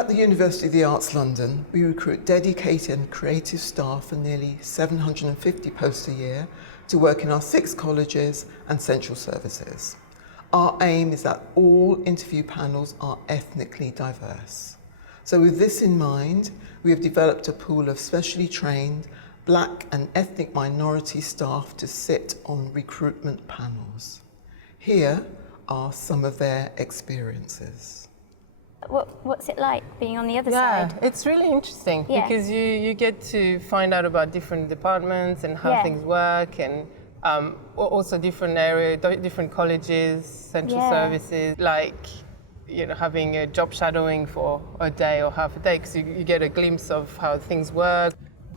At the University of the Arts London, we recruit dedicated and creative staff for nearly 750 posts a year to work in our 6 colleges and central services. Our aim is that all interview panels are ethnically diverse. So with this in mind, we have developed a pool of specially trained Black and ethnic minority staff to sit on recruitment panels. Here are some of their experiences. What's it like being on the other side? Yeah, it's really interesting because you get to find out about different departments and how things work, and also different areas, different colleges, central services, like having a job shadowing for a day or half a day, because you get a glimpse of how things work.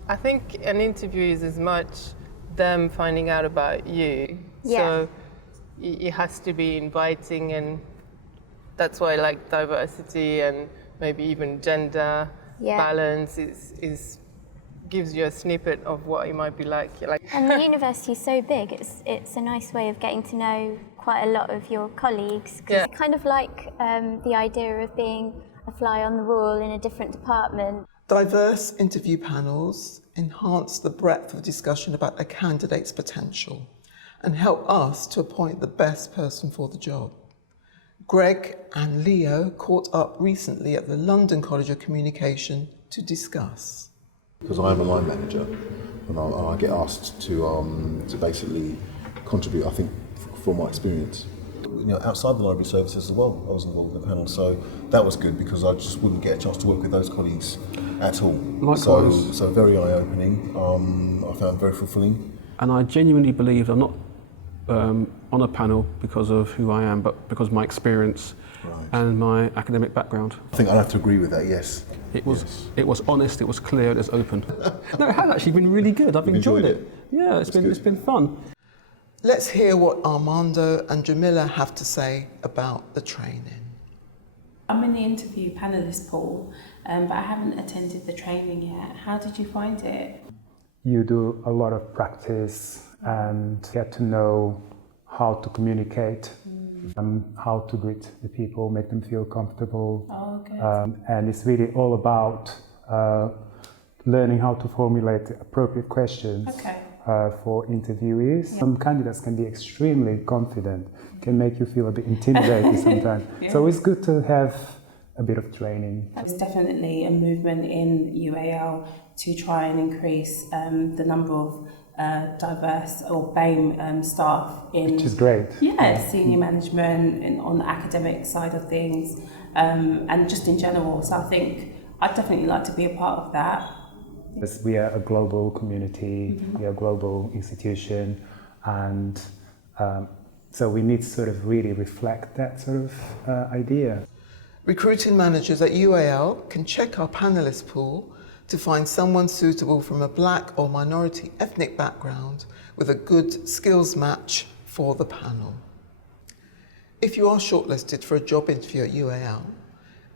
I think an interview is as much them finding out about you, so it has to be inviting, and that's why I like diversity and maybe even gender balance gives you a snippet of what it might be like. And the university is so big, it's a nice way of getting to know quite a lot of your colleagues. It's kind of like the idea of being a fly on the wall in a different department. Diverse interview panels enhance the breadth of discussion about a candidate's potential and help us to appoint the best person for the job. Greg and Leo caught up recently at the London College of Communication to discuss. Because I'm a line manager, and I get asked to basically contribute, I think, from my experience. Outside the library services as well, I was involved in the panel, so that was good because I just wouldn't get a chance to work with those colleagues at all. Likewise. So very eye-opening. I found it very fulfilling. And I genuinely believe I'm not on a panel because of who I am, but because of my experience and my academic background. I think I'd have to agree with that, yes. It was honest, it was clear, it was open. No, it has actually been really good. I've enjoyed it. Yeah, it's been fun. Let's hear what Armando and Jamila have to say about the training. I'm in the interview panelist pool, but I haven't attended the training yet. How did you find it? You do a lot of practice and get to know how to communicate, how to greet the people, make them feel comfortable. Oh, good. And it's really all about learning how to formulate appropriate questions for interviewees. Some candidates can be extremely confident, can make you feel a bit intimidated sometimes. So it's good to have a bit of training. There's definitely a movement in UAL to try and increase the number of diverse or BAME staff in... Which is great. Yeah, senior management and on the academic side of things, and just in general. So I think I'd definitely like to be a part of that. We are a global community, we are a global institution, and so we need to sort of really reflect that sort of idea. Recruiting managers at UAL can check our panelist pool to find someone suitable from a Black or minority ethnic background with a good skills match for the panel. If you are shortlisted for a job interview at UAL,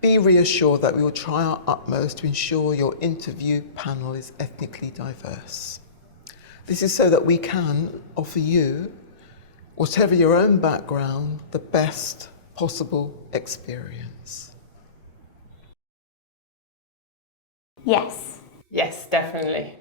be reassured that we will try our utmost to ensure your interview panel is ethnically diverse. This is so that we can offer you, whatever your own background, the best possible experience. Yes. Yes, definitely.